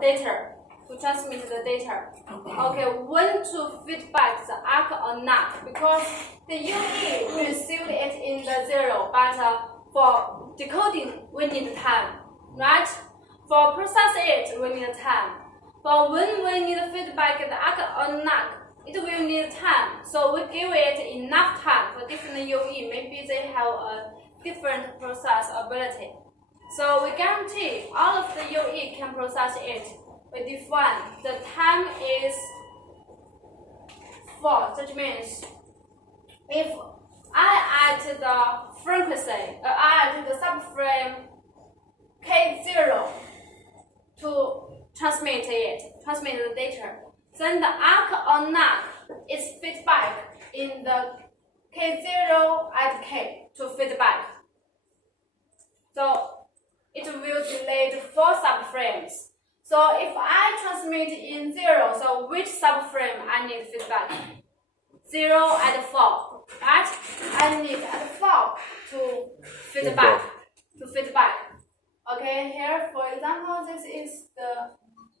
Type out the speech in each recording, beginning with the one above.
data, to transmit the data. Okay, when to feedback the HARQ or not, because the UE received it in the 0, but for decoding we need time, right? For process it we need time. But when we need feedback the HARQ or not, it will need time. So we give it enough time for different UE. Maybe they have a different process ability. So we guarantee all of the UE can process it. We define the time is 4. That means if I add the frequency, I add the subframe K0 to transmit the data, then the HARQ or not is feedback in the K0 and K to feedback. So it will delay 4 subframes. So if I transmit in 0, so which subframe I need feedback? 0 and 4, right? I need at 4 to feedback. Okay, here for example, this is the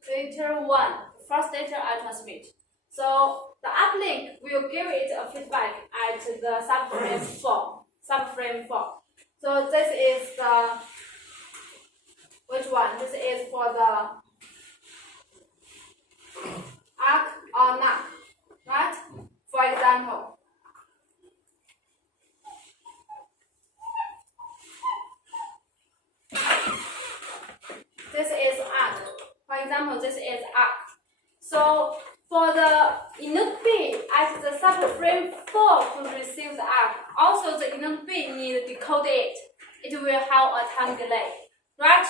data 1, first data I transmit. So the uplink will give it a feedback at the subframe 4. So this is the which one? This is for the HARQ or not, right? For example, this is HARQ. For example, this is HARQ. So for the inode B at the subframe 4 to receive the HARQ, also the inode B need to decode it. It will have a time delay, right?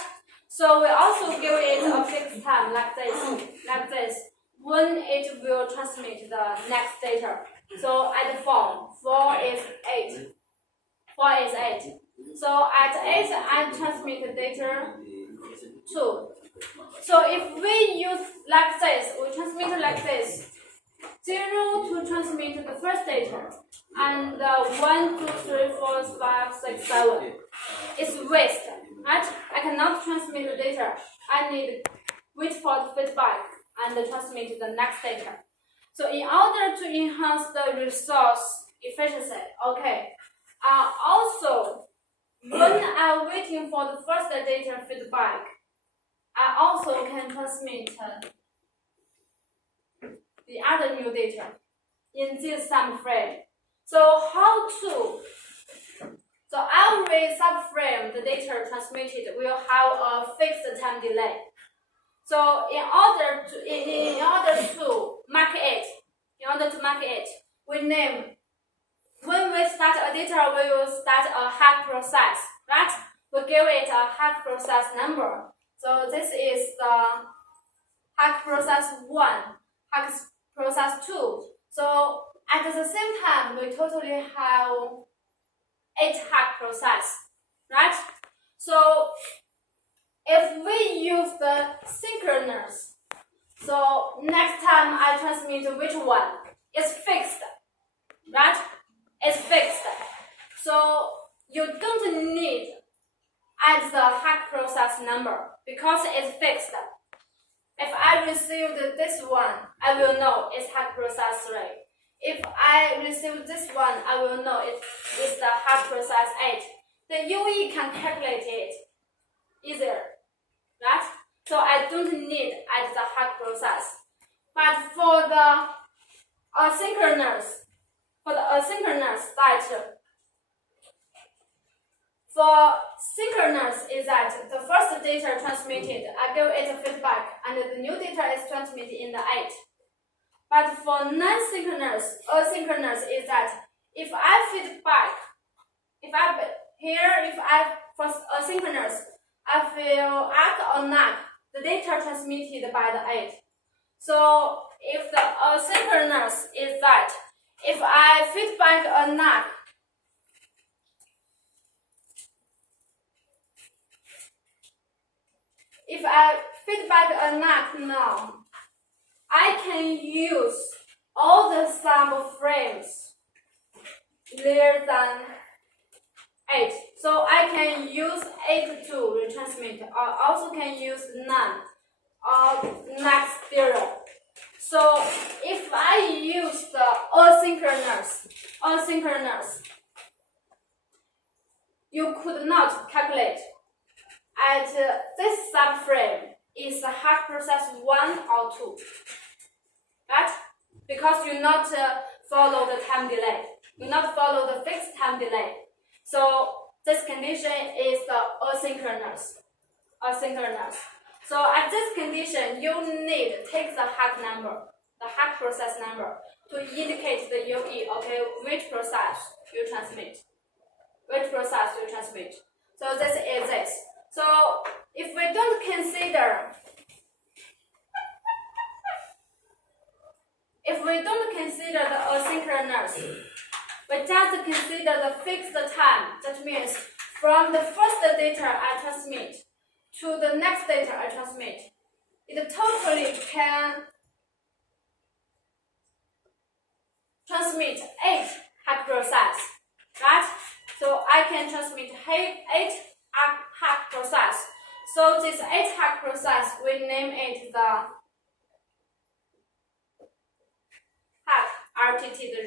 So we also give it a fixed time like this, when it will transmit the next data. So at 4 is 8. 4 is 8. So at 8 I transmit the data 2. So if we use like this, we transmit like this, 0 to transmit the first data, and 1, 2, 3, 4, 5, 6, 7. It's waste, right? I cannot transmit the data. I need wait for the feedback and transmit the next data. So in order to enhance the resource efficiency, okay, also when I'm waiting for the first data feedback, I also can transmit the other new data in this subframe. So how to? So every subframe the data transmitted will have a fixed time delay. So in order to mark it, we name, when we start a data, we will start a HARQ process, right? We give it a HARQ process number. So this is the HARQ process 1, HARQ process 2. So at the same time, we totally have 8 HARQ process, right? So if we use the synchronous, so next time I transmit which one? It's fixed, right? It's fixed. So you don't need add the HARQ process number because it's fixed. If I received this one, I will know it's HARQ process 3. If I receive this one, I will know it is the HARQ process 8. The UE can calculate it easier, right? So I don't need add the HARQ process. But for the asynchronous data, for synchronous is that the first data transmitted, I give it a feedback, and the new data is transmitted in the 8. But for non-synchronous, asynchronous is that if I feedback, for asynchronous, I feel HARQ or not, the data transmitted by the 8. So if the asynchronous is that, if I feedback or not, if I feedback or not now, I can use all the subframes greater than 8. So I can use 8 to retransmit, or also can use none next period. So if I use the asynchronous, you could not calculate at this subframe is HARQ process 1 or 2, right? Because you not follow the time delay, you not follow the fixed time delay. So this condition is the asynchronous. So at this condition, you need to take the HARQ number, the HARQ process number, to indicate the UE, okay, which process you transmit. So this is this. So if we don't consider the asynchronous, we just consider the fixed time. That means from the first data I transmit to the next data I transmit, it totally can transmit 8 HARQ process, right? So I can transmit 8 HARQ process. So this 8 HARQ process, we name it the HARQ RTT, the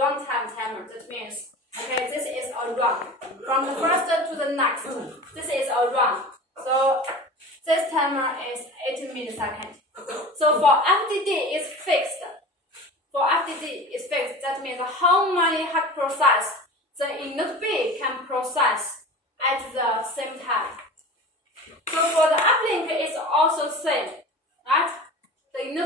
runtime timer. That means, okay, this is a run. From the first to the next, this is a run. So this timer is 8 milliseconds. So for FDD is fixed. That means how many HARQ process the inode B can process at the same time. So for the uplink, it's also same, right? The inode